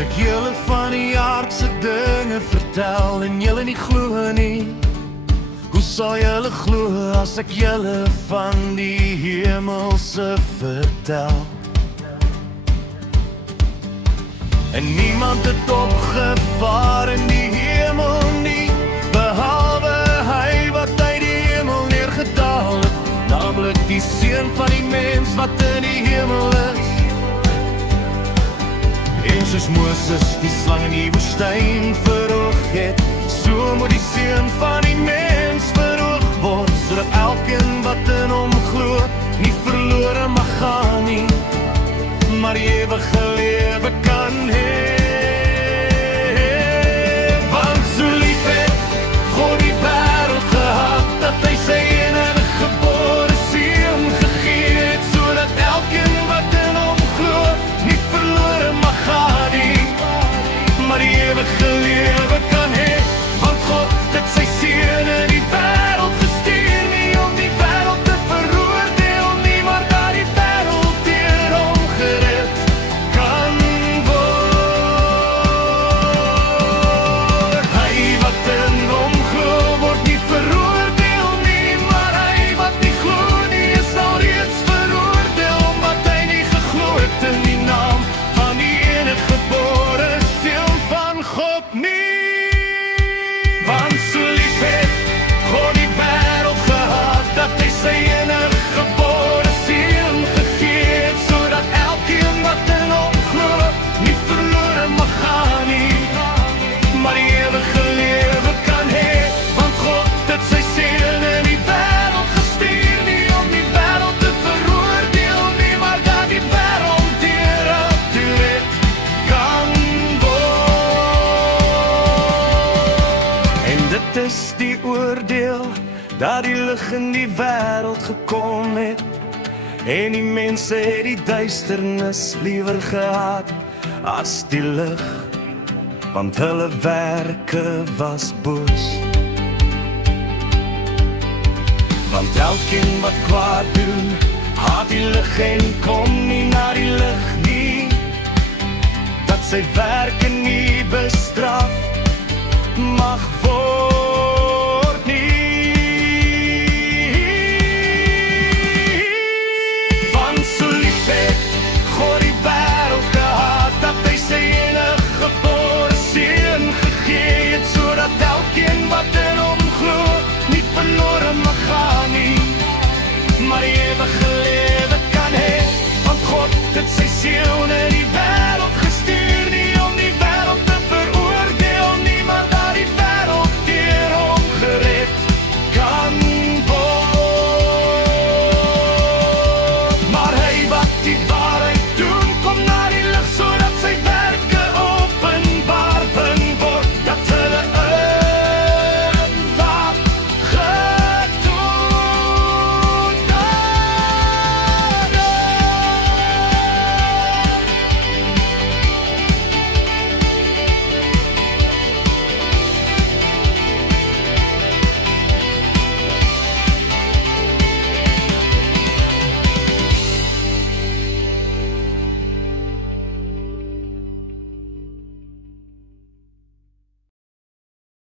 ek julle van die aardse dinge vertel en julle nie glo nie, hoe sal julle glo as ek julle van die hemelse vertel? En niemand het opgevaar in die hemel nie, behalwe hy wat uit die hemel neergedaal het, naamlik die Seun van die mens wat in die hemel is. En soos Moses die slang in die woestyn verhoog het, so moet die Seun van die mens verhoog word, sodat elkeen wat in hom glo, nie verlore mag gaan nie, maar die ewige lewe kan hê. Want so lief het God die wêreld gehad, dat hy sy enige gebore Seun gegee het, sodat elkeen wat in hom glo, nie verlore mag gaan nie, maar die ewige lewe kan hê. Want God het sy Seun in die wêreld gestuur, nie om die wêreld te veroordeel nie, maar dat die wêreld deur hom gered kan word. Hy wat in hom glo, word nie veroordeel nie, maar hy wat nie glo nie, is alreeds veroordeel, omdat hy nie geglo het in die naam van die enige gebore Seun van God nie. Want so lief het God die wêreld gehad, dat hy sy enige gebore Seun gegee het, sodat elkeen wat in hom glo, nie verlore mag gaan nie, maar die ewige lewe kan hê. Want God het sy Seun in die wêreld gestuur, nie om die wêreld te veroordeel nie, maar dat die wêreld deur hom gered kan word. En dit is die oordeel, dat die lig in die wêreld gekom het, en die mense het die duisternis liewer gehad as die lig, want hulle werke was boos. Want elkeen wat kwaad doen, haat die lig en kom nie na die lig nie, dat sy werke nie bestraf mag word.